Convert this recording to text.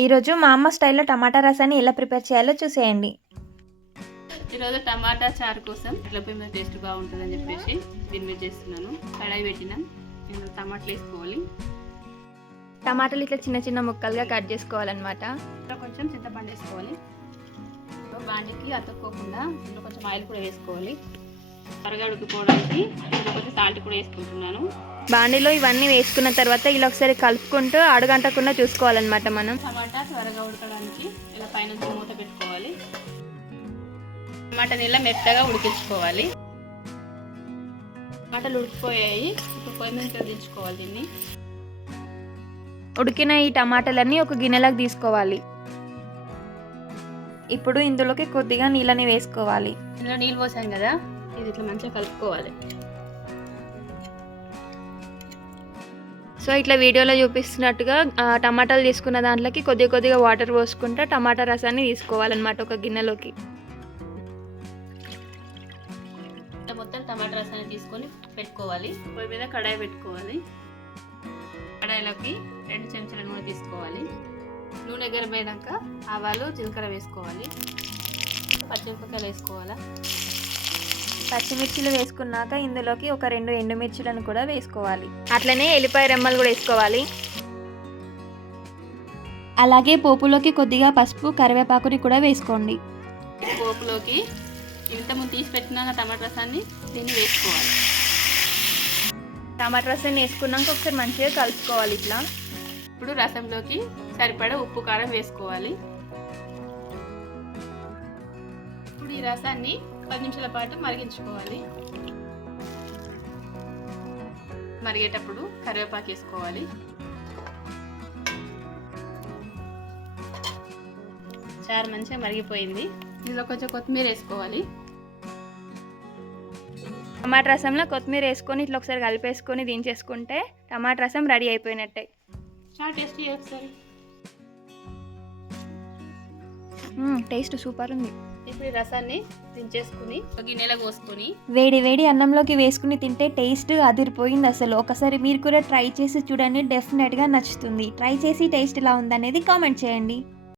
ఈరోజు మా అమ్మ స్టైల్‌లో టమాటా రసాన్ని ఎలా ప్రిపేర్ చేయాలో చూసేయండి. ఈరోజు టమాటా చారు కోసం ఇట్లా పొయ్యి మీద టేస్ట్ బాగుంటుందని చెప్పేసి దీని మీద చేస్తున్నాను. కడాయి పెట్టినాం, ఇందులో టమాటాలు వేసుకోవాలి. టమాటాలు ఇట్లా చిన్న చిన్న ముక్కలుగా కట్ చేసుకోవాలన్నమాట. ఇందులో కొంచెం చింతపండు వేసుకోవాలి. బాండికి అతుక్కోకుండా ఇందులో కొంచెం ఆయిల్ కూడా వేసుకోవాలి. త్వరగా ఉడికిపోవడానికి ఇందులో కొంచెం సాల్ట్ కూడా వేసుకుంటున్నాను. బాండిలో ఇవన్నీ వేసుకున్న తర్వాత ఇలా ఒకసారి కలుపుకుంటూ అడుగంటకుండా చూసుకోవాలన్నమాట మనం. టమాటా త్వరగా ఉడకడానికి ఇలా పైన మూత పెట్టుకోవాలి. టమాటాని ఇలా మెత్తగా ఉడికించుకోవాలి. టమాటాలు ఉడికిపోయాయి, ఇప్పుడు పొయ్యి మీద దించుకోవాలి. దీన్ని ఉడికిన ఈ టమాటాలన్నీ ఒక గిన్నెలోకి తీసుకోవాలి. ఇప్పుడు ఇందులోకి కొద్దిగా నీళ్ళని వేసుకోవాలి. ఇందులో నీళ్ళు పోసాం కదా, ఇది ఇట్లా మంచిగా కలుపుకోవాలి. సో ఇట్లా వీడియోలో చూపిస్తున్నట్టుగా టమాటాలు తీసుకున్న దాంట్లోకి కొద్దిగా వాటర్ పోసుకుంటా టమాటా రసాన్ని తీసుకోవాలన్నమాట ఒక గిన్నెలోకి. మొత్తం టమాటా రసాన్ని తీసుకొని పెట్టుకోవాలి. పొయ్యి మీద కడాయి పెట్టుకోవాలి. కడాయిలోకి 2 చెంచాల నూనె తీసుకోవాలి. నూనె గరమైనాక ఆవాలు జీలకర్ర వేసుకోవాలి. పచ్చిమిరపకాయలు వేసుకోవాలా. పచ్చిమిర్చిలు వేసుకున్నాక ఇందులోకి ఒక 2 ఎండుమిర్చిలను కూడా వేసుకోవాలి. అట్లనే ఎల్లిపాయ రెమ్మలు కూడా వేసుకోవాలి. అలాగే పోపులోకి కొద్దిగా పసుపు, కరివేపాకుని కూడా వేసుకోండి. పోపులోకి ఇంతకుముందు తీసి పెట్టిన టమాటా రసాన్ని దీన్ని వేసుకోవాలి. టమాటా రసాన్ని వేసుకున్నాక ఒకసారి మంచిగా కలుపుకోవాలి ఇట్లా. ఇప్పుడు రసంలోకి సరిపడా ఉప్పు, కారం వేసుకోవాలి. ఇప్పుడు ఈ రసాన్ని 10 నిమిషాల పాటు మరిగించుకోవాలి. మరిగేటప్పుడు కరివేపాకు వేసుకోవాలి. చారు మంచిగా మరిగిపోయింది. ఇందులో కొంచెం కొత్తిమీర వేసుకోవాలి. టమాటా రసంలో కొత్తిమీర వేసుకొని ఇట్లా ఒకసారి కలిపేసుకొని దించేసుకుంటే టమాటా రసం రెడీ అయిపోయినట్టే. చాలా టేస్టీ ఒకసారి. టేస్ట్ సూపర్ ఉంది. ఇప్పుడు ఈ రసాన్ని దించేసుకుని ఒక గిన్నెలో పోసుకొని వేడి వేడి అన్నంలోకి వేసుకుని తింటే టేస్ట్ అదిరిపోయింది అసలు. ఒకసారి మీరు కూడా ట్రై చేసి చూడండి, డెఫినెట్గా నచ్చుతుంది. ట్రై చేసి టేస్ట్ ఎలా ఉందనేది కామెంట్ చేయండి.